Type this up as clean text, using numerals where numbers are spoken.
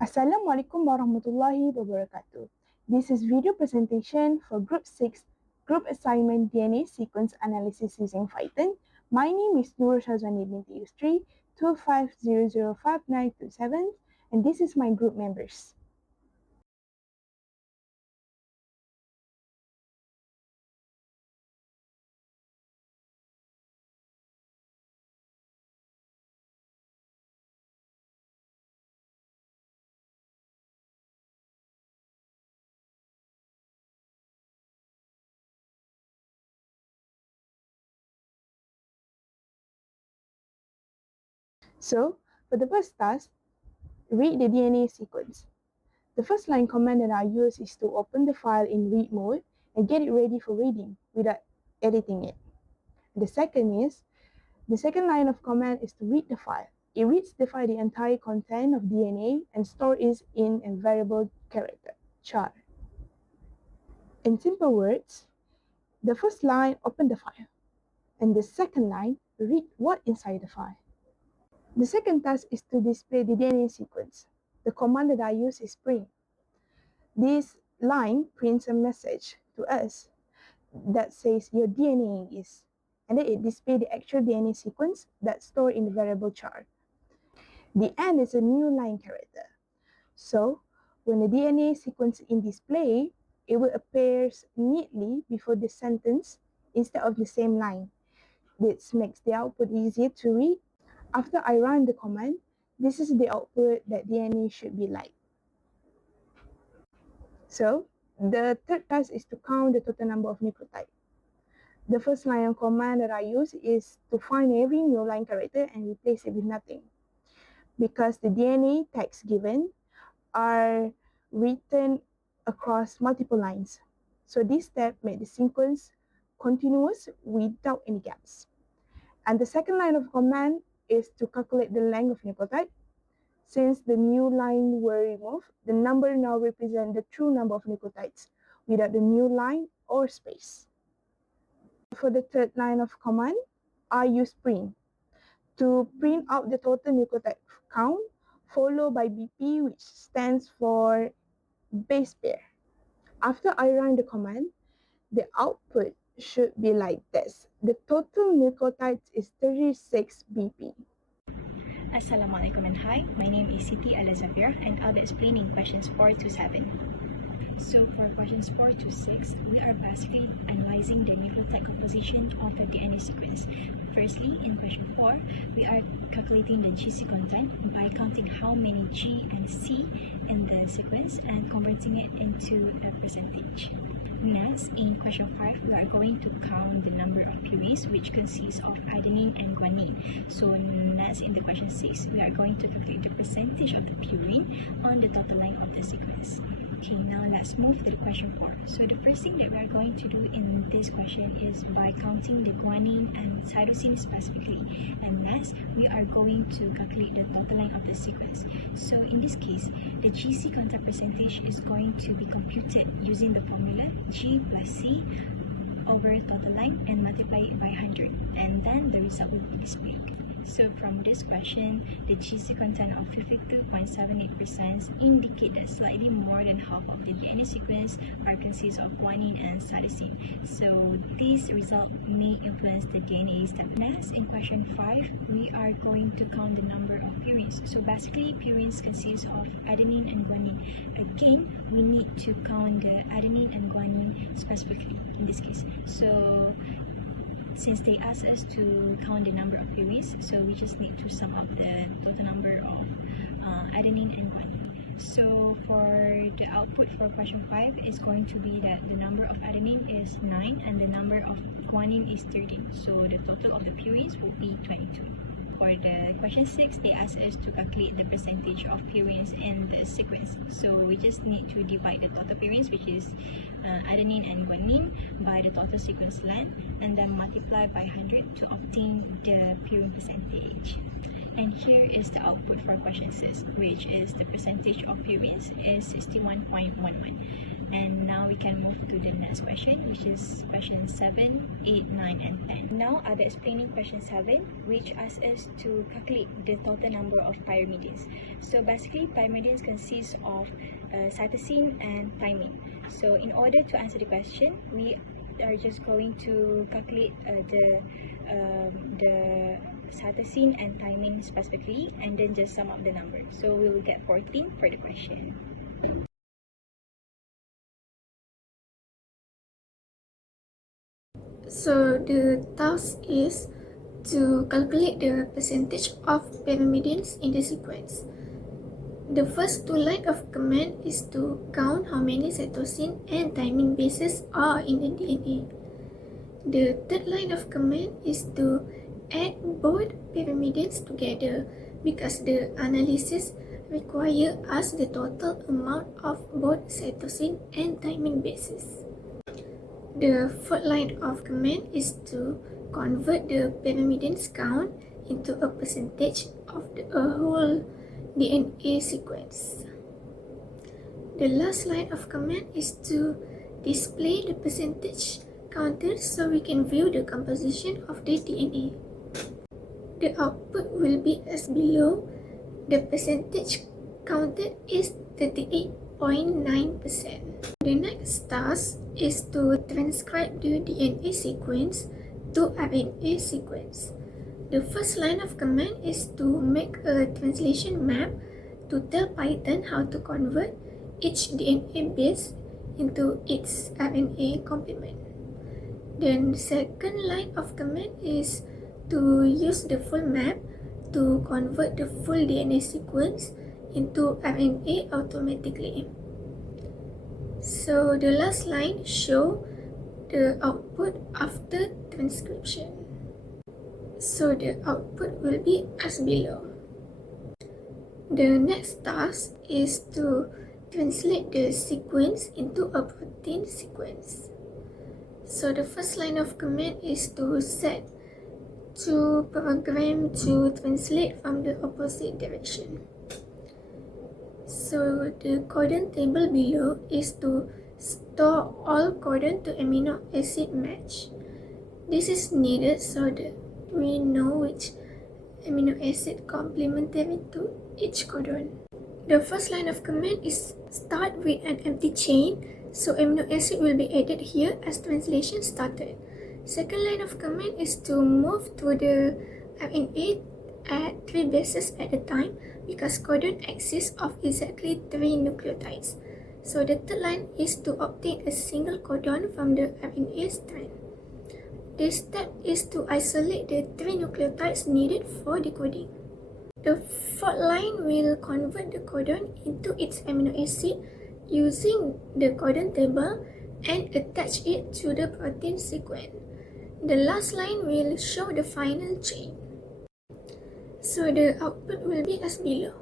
Assalamualaikum warahmatullahi wabarakatuh. This is video presentation for Group 6 Group Assignment DNA Sequence Analysis using Python. My name is Nur Shazwani binti Yusri, 250055927, and this is my group members. So, for the first task, read the DNA sequence. The first line command that I use is to open the file in read mode and get it ready for reading without editing it. The second line of command is to read the file. It reads the file, the entire content of DNA, and stores it in a variable character, char. In simple words, the first line, open the file, and the second line, read what inside the file. The second task is to display the DNA sequence. The command that I use is print. This line prints a message to us that says your DNA is, and then it displays the actual DNA sequence that's stored in the variable char. The end is a new line character. So, when the DNA sequence is displayed, it will appear neatly before the sentence instead of the same line. This makes the output easier to read. After I run the command, this is the output that DNA should be like. So, the third task is to count the total number of nucleotides. The first line of command that I use is to find every new line character and replace it with nothing. Because the DNA tags given are written across multiple lines. So this step makes the sequence continuous without any gaps. And the second line of command is to calculate the length of nucleotide. Since the new line were removed, the number now represents the true number of nucleotides without the new line or space. For the third line of command, I use print to print out the total nucleotide count, followed by BP, which stands for base pair. After I run the command, the output should be like this. The total nucleotides is 36 BP. Assalamualaikum and hi, my name is Siti Al-Zafir and I'll be explaining questions 4 to 7. So for questions 4 to 6, we are basically analyzing the nucleotide composition of a DNA sequence. Firstly, in question 4, we are calculating the GC content by counting how many G and C in the sequence and converting it into the percentage. Next, in question 5, we are going to count the number of purines, which consists of adenine and guanine. So next, in the question 6, we are going to calculate the percentage of the purine on the total length of the sequence. Okay, now let's move to the question 4. So the first thing that we are going to do in this question is by counting the guanine and cytosine specifically. And next, we are going to calculate the total length of the sequence. So in this case, the GC content percentage is going to be computed using the formula G plus C over total length and multiply it by 100. And then the result will be displayed. So from this question, the GC content of 52.78% indicate that slightly more than half of the DNA sequence are consists of guanine and cytosine. So this result may influence the DNA step. Next, in question 5, we are going to count the number of purines. So basically, purines consist of adenine and guanine. Again, we need to count the adenine and guanine specifically in this case. So since they asked us to count the number of purines, so we just need to sum up the total number of adenine and guanine. So for the output for question 5 is going to be that the number of adenine is 9 and the number of guanine is 13. So the total of the purines will be 22. For the question 6, they asked us to calculate the percentage of purines in the sequence. So we just need to divide the total purines, which is adenine and guanine, by the total sequence length, and then multiply by 100 to obtain the purine percentage. And here is the output for question 6, which is the percentage of purines is 61.11. And now we can move to the next question, which is question 7, 8, 9, and 10. Now I'll be explaining question 7, which asks us to calculate the total number of pyrimidines. So basically, pyrimidines consist of cytosine and thymine. So in order to answer the question, we are just going to calculate the cytosine and thymine specifically, and then just sum up the number. So we will get 14 for the question. So the task is to calculate the percentage of pyrimidines in the sequence. The first two lines of command is to count how many cytosine and thymine bases are in the DNA. The third line of command is to add both pyrimidines together because the analysis requires us the total amount of both cytosine and thymine bases. The fourth line of command is to convert the pyrimidines count into a percentage of the whole DNA sequence. The last line of command is to display the percentage counted so we can view the composition of the DNA. The output will be as below. The percentage counted is 38.9%. The next task is to transcribe the DNA sequence to RNA sequence. The first line of command is to make a translation map to tell Python how to convert each DNA base into its RNA complement. Then second line of command is to use the full map to convert the full DNA sequence into RNA automatically. So the last line show the output after transcription. So the output will be as below. The next task is to translate the sequence into a protein sequence. So the first line of command is to set to program to translate from the opposite direction. So the codon table below is to store all codon to amino acid match. This is needed so that we know which amino acid complementary to each codon. The first line of command is start with an empty chain, so amino acid will be added here as translation started. Second line of command is to move to the RNA at 3 bases at a time because codon exists of exactly 3 nucleotides. So the third line is to obtain a single codon from the RNA strand. This step is to isolate the 3 nucleotides needed for decoding. The fourth line will convert the codon into its amino acid using the codon table and attach it to the protein sequence. The last line will show the final chain. So the output will be as below.